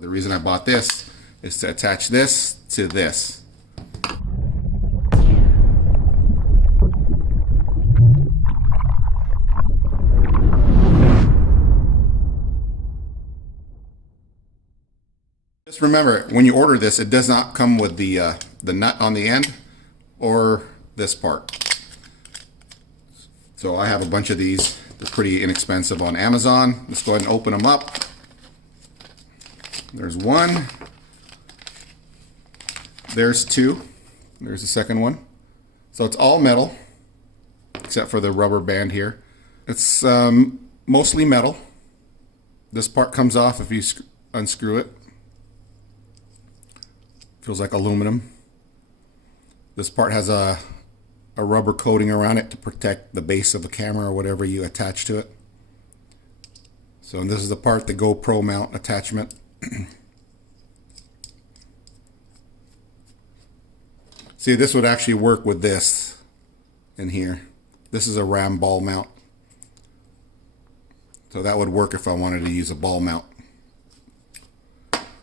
The reason I bought this is to attach this to this. Just remember, when you order this, it does not come with the nut on the end or this part. So I have a bunch of these. They're pretty inexpensive on Amazon. Let's go ahead and open them up. There's one. There's two. There's the second one. So it's all metal, except for the rubber band here. It's mostly metal. This part comes off if you unscrew it. Feels like aluminum. This part has a rubber coating around it to protect the base of the camera or whatever you attach to it. So and this is the part, the GoPro mount attachment. See, this would actually work with this in here. This is a ram ball mount. So that would work if I wanted to use a ball mount.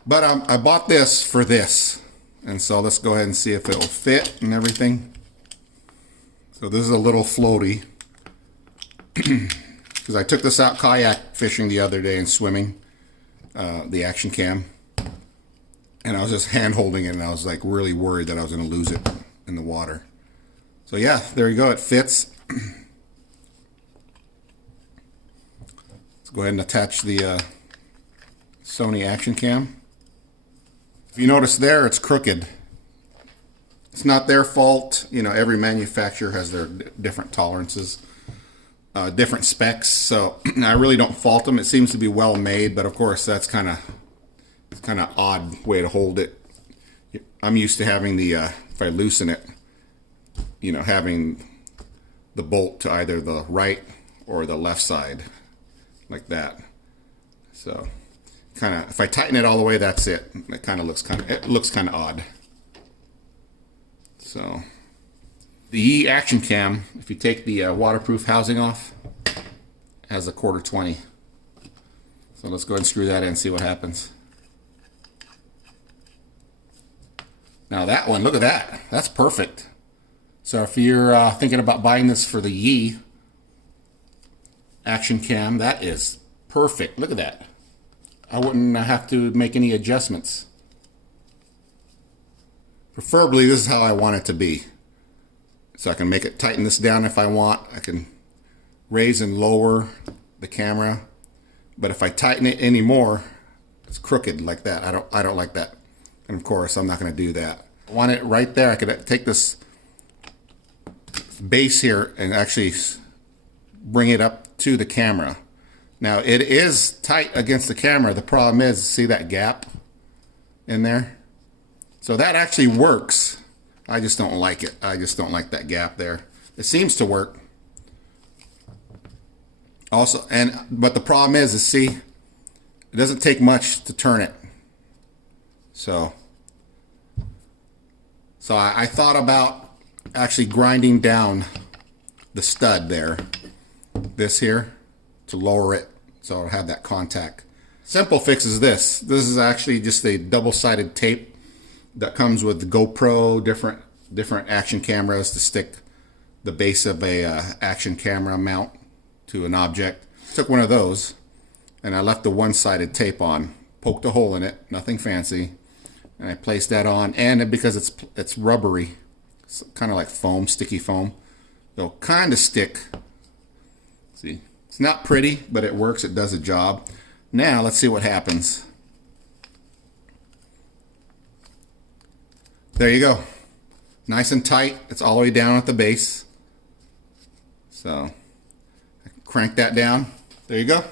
But I bought this for this. And so let's go ahead and see if it'll fit and everything. So this is a little floaty. Because I took this out kayak fishing the other day and swimming. The Action Cam. And I was just hand holding it and I was like really worried that I was going to lose it in the water. So yeah, there you go. It fits. Let's go ahead and attach the Sony Action Cam. If you notice there, it's crooked. It's not their fault. You know, every manufacturer has their different tolerances, different specs. So I really don't fault them. It seems to be well made, but of course that's kind of odd way to hold it. I'm used to having the if I loosen it, you know, having the bolt to either the right or the left side, like that. So kind of, if I tighten it all the way, that's it. It kind of looks kind of odd. So the Action Cam, if you take the waterproof housing off, has a 1/4-20. So let's go ahead and screw that in and see what happens. Now that one, look at that. That's perfect. So if you're thinking about buying this for the Action Cam, that is perfect. Look at that. I wouldn't have to make any adjustments. Preferably, this is how I want it to be. So I can make it, tighten this down if I want. I can raise and lower the camera. But if I tighten it anymore, it's crooked like that. I don't like that. And of course, I'm not going to do that. I want it right there. I could take this base here and actually bring it up to the camera. Now it is tight against the camera. The problem is, see that gap in there? So that actually works. I just don't like it. I just don't like that gap there. It seems to work. Also, but the problem is see, it doesn't take much to turn it. So I thought about actually grinding down the stud there, this here, to lower it so I'll have that contact. Simple fix is this. This is actually just a double-sided tape that comes with the GoPro, different action cameras to stick the base of a action camera mount to an object. Took one of those and I left the one-sided tape on, poked a hole in it, nothing fancy, and I placed that on. And because it's rubbery, it's kind of like foam, sticky foam, it'll kind of stick. See, it's not pretty, but it works. It does a job. Now let's see what happens. There you go. Nice and tight. It's all the way down at the base. So I can crank that down. There you go.